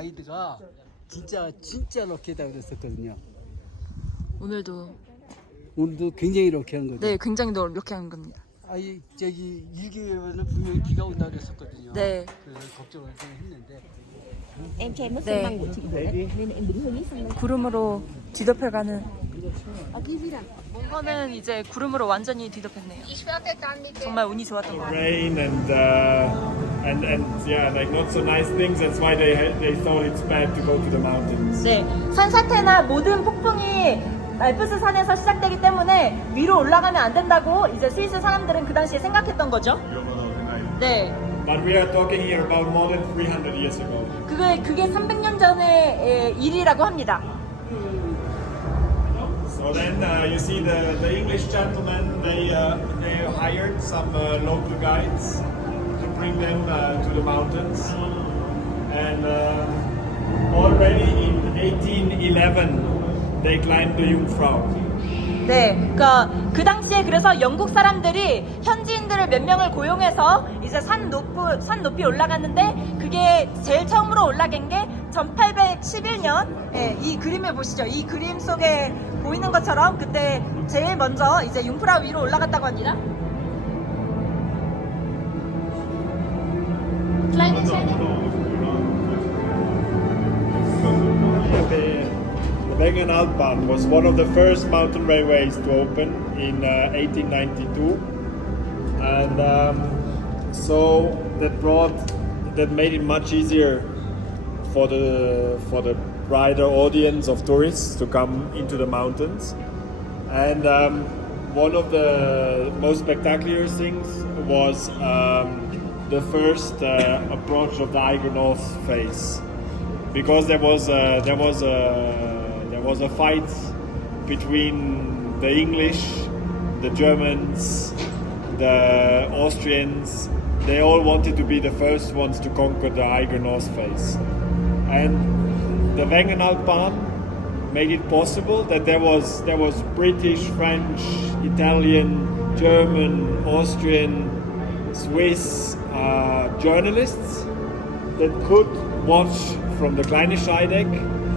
가이드가 진짜 진짜 럭키하다고 그랬었거든요. 오늘도 오늘도 굉장히 럭키한 거죠. 네 굉장히 노력한 겁니다. 아이 저기 일기에는 분명히 비가 온다 그랬었거든요. 네. 그래서 걱정을 좀 했는데 Em cho em mất Nè. xi măng của chị Huệ nên em đứng hơi ít sang đây. 구름으로 뒤덮여 가는. 이거는 이제 구름으로 완전히 뒤덮였네요. 정말 운이 좋았던 것 같아요. rain and uh, and and yeah, like not so nice things. That's why they had, they thought it's bad to go to the mountains. 네, 산사태나 모든 폭풍이 알프스 산에서 시작되기 때문에 위로 올라가면 안 된다고 이제 스위스 사람들은 그 당시에 생각했던 거죠. 네, But we are talking here about more than 300 years ago. 그게 그게 300년 전의 에, 일이라고 합니다. So then uh, you see the, the English gentlemen, they, uh, they hired some uh, local guides to bring them uh, to the mountains. And uh, already in 1811, they climbed the Jungfrau. 네, 그러니까 그 당시에 그래서 영국 사람들이 현지인들을 몇 명을 고용해서 이제 산 높, 산 높이 올라갔는데 그게 제일 처음으로 올라간 게 1811년 예, 이 그림을 보시죠. 이 그림 속에 보이는 것처럼 그때 제일 먼저 이제 융프라 위로 올라갔다고 합니다. The, the Wengenalbahn was one of the first mountain railways to open in uh, 1892, and um, so that brought that made it much easier for the for the wider audience of tourists to come into the mountains. And um, one of the most spectacular things was um, the first uh, approach of the Eiger North face because there was a, there was a there was a fight between the English, the Germans, the Austrians. They all wanted to be the first ones to conquer the Eiger North face, and the Wengenalbahn made it possible that there was there was British, French, Italian, German, Austrian, Swiss uh, journalists that could watch from the Kleine Scheideck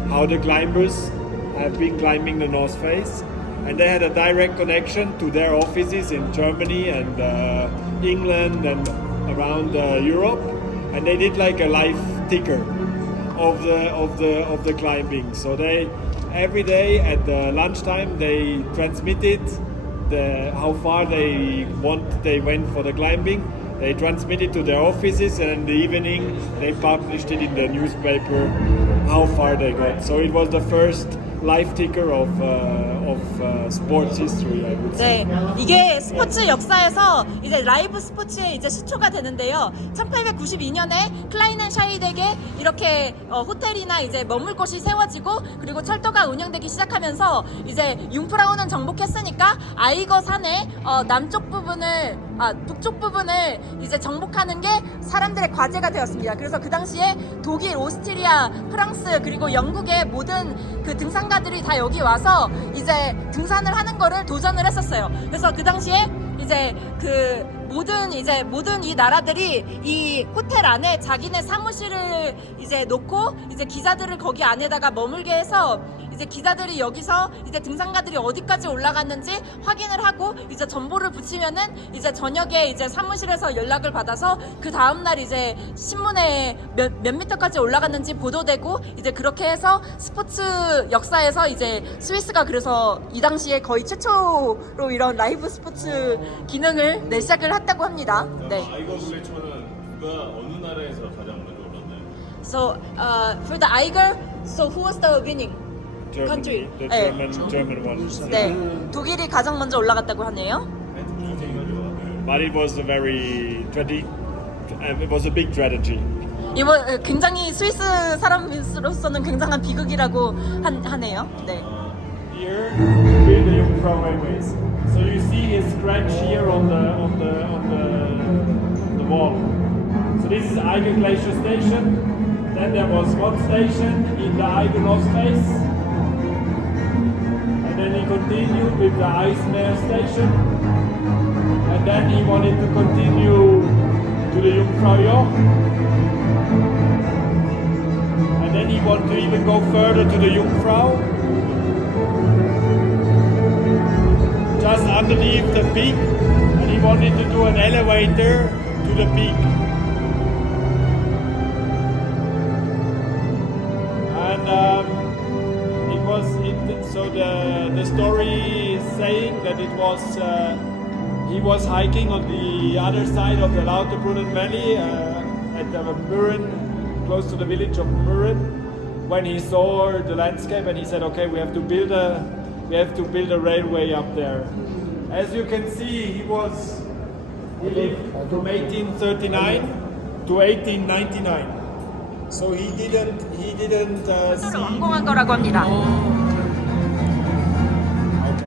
how the climbers have been climbing the North Face. And they had a direct connection to their offices in Germany and uh, England and around uh, Europe. And they did like a live ticker of the of the of the climbing. So they every day at the lunchtime they transmitted the how far they want they went for the climbing. They transmitted to their offices, and in the evening they published it in the newspaper how far they got. So it was the first live ticker of uh, of uh, sports history, I would say. 네, 이게 스포츠 역사에서 이제 라이브 스포츠의 이제 시초가 되는데요. 1892년에 클라이넨 샤이덱에 이렇게 어, 호텔이나 이제 머물 곳이 세워지고 그리고 철도가 운영되기 시작하면서 이제 융프라우는 정복했으니까 아이거 산의 어, 남쪽 부분을 아 북쪽 부분을 이제 정복하는 게 사람들의 과제가 되었습니다. 그래서 그 당시에 독일, 오스트리아, 프랑스 그리고 영국의 모든 그 등산가들이 다 여기 와서 이제 등산을 하는 거를 도전을 했었어요. 그래서 그 당시에 이제 그 모든 이제 모든 이 나라들이 이 호텔 안에 자기네 사무실을 이제 놓고 이제 기자들을 거기 안에다가 머물게 해서 이제 기자들이 여기서 이제 등산가들이 어디까지 올라갔는지 확인을 하고 이제 정보를 붙이면은 이제 저녁에 이제 사무실에서 연락을 받아서 그 다음 날 이제 신문에 몇, 몇 미터까지 올라갔는지 보도되고 이제 그렇게 해서 스포츠 역사에서 이제 스위스가 그래서 이 당시에 거의 최초로 이런 라이브 스포츠 기능을 내 시작을 했다고 합니다. 네. 아이거 글래처는 누가 어느 나라에서 가장 먼저 올랐나요? So uh, for the Eiger, so who was the winning? Germany, country. the 네. German German ones. 네, 독일이 가장 먼저 올라갔다고 하네요. But it was a very tragedy. It was a big tragedy. 이번 어, 굉장히 스위스 사람으로서는 굉장한 비극이라고 한, 하네요. 네. Here build the Jungfrau railways. So you see a scratch here on the on the on the, on the wall. So this is Eiger Glacier Station. Then there was one station in the Eiger North face. And then he continued with the Eismeer station. And then he wanted to continue to the Jungfrau. And then he wanted to even go further to the Jungfrau. Just underneath the peak, and he wanted to do an elevator to the peak. The story is saying that it was uh, he was hiking on the other side of the Lauterbrunnen Valley uh, at the Murren, close to the village of Murren, when he saw the landscape and he said, "Okay, we have to build a we have to build a railway up there." As you can see, he was he lived from 1839 to 1899. So he didn't he didn't uh, see